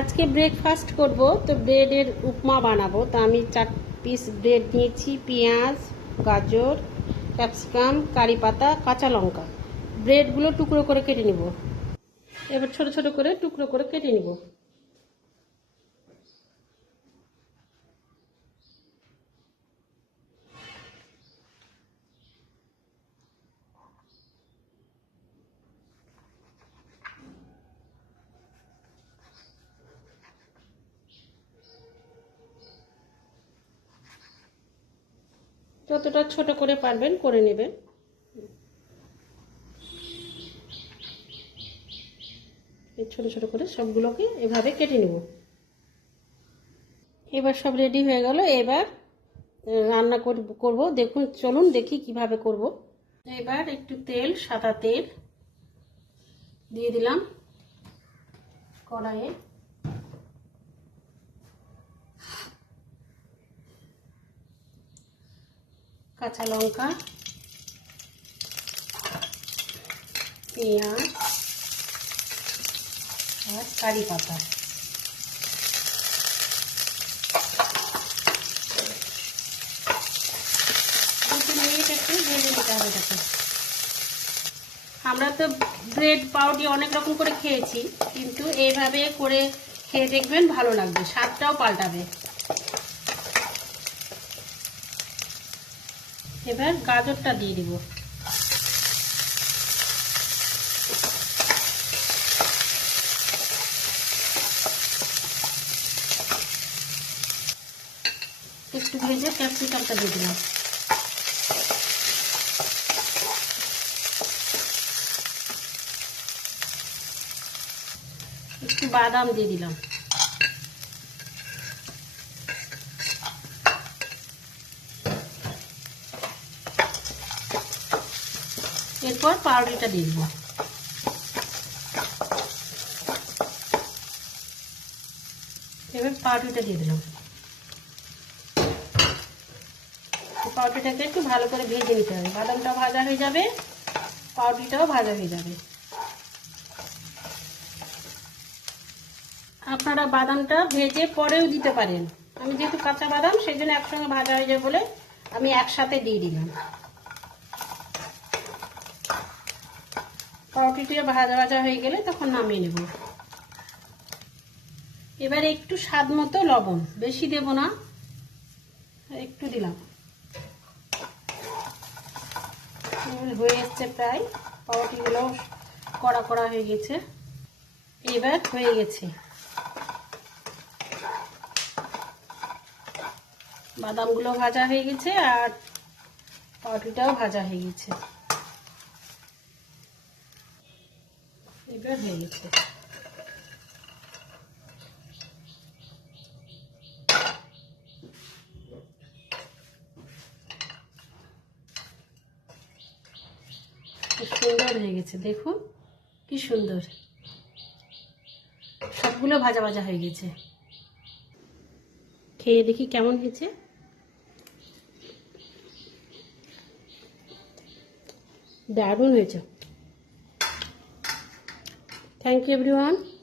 আজকে ব্রেকফাস্ট করব, তো ব্রেডের উপমা বানাবো। তো আমি চার পিস ব্রেড নিয়েছি, পেঁয়াজ, গাজর ক্যাপসিকাম কারি পাতা, কাঁচা লঙ্কা। ব্রেডগুলো টুকরো করে কেটে নিব। এবার ছোট ছোট করে টুকরো করে কেটে নিব। যতটা ছোট করে পারবেন, করে নেবেন। ছোট ছোট করে সবগুলোকে এভাবে কেটে নেব। এবার সব রেডি হয়ে গেল। এবার রান্না করব দেখুন, চলুন দেখি কীভাবে করব। এবার একটু তেল, সাদা তেল দিয়ে দিলাম কড়াইয়ে। কাঁচা লঙ্কা, পেঁয়াজ, আর কারি পাতা। একটু ভেজে নিতে হবে আমরা তো ব্রেড, পাউরুটি অনেক রকম করে খেয়েছি, কিন্তু এইভাবে করে খেয়ে দেখবেন ভালো লাগবে, স্বাদটাও পাল্টাবে। এবার গাজরটা দিয়ে দিব। একটু ভেজে ক্যাপসিকামটা দিয়ে দিলাম। একটু বাদাম দিয়ে দিলাম। এরপর পাউরুটিটা দিয়ে দেবো। এবার পাউরুটিটা দিয়ে দিলাম। পাউরুটিটাকে একটু ভালো করে ভেজে নিতে হবে। বাদামটাও ভাজা হয়ে যাবে, পাউরুটিটাও ভাজা হয়ে যাবে। আপনারা বাদামটা ভেজে পরেও দিতে পারেন। আমি যেহেতু কাঁচা বাদাম সেই জন্য একসঙ্গে ভাজা হয়ে যাবে বলে আমি একসাথে দিয়ে দিলাম। পাউরুটিটা ভাজা ভাজা হয়ে গেলে তখন নামিয়ে নেব। এবার একটু স্বাদ মতো লবণ, বেশি দেব না। একটু দিলাম। হয়ে এসছে প্রায় পাউরুটিগুলো কড়া কড়া হয়ে গেছে। এবার হয়ে গেছে। বাদামগুলো ভাজা হয়ে গেছে আর পাউরুটিটাও ভাজা হয়ে গেছে। এবার হয়ে গেছে সুন্দর হয়ে গেছে, দেখুন, কি সুন্দর। সবগুলো ভাজা ভাজা হয়ে গেছে। খেয়ে দেখি কেমন হয়েছে। দারুণ হয়েছে। Thank you everyone.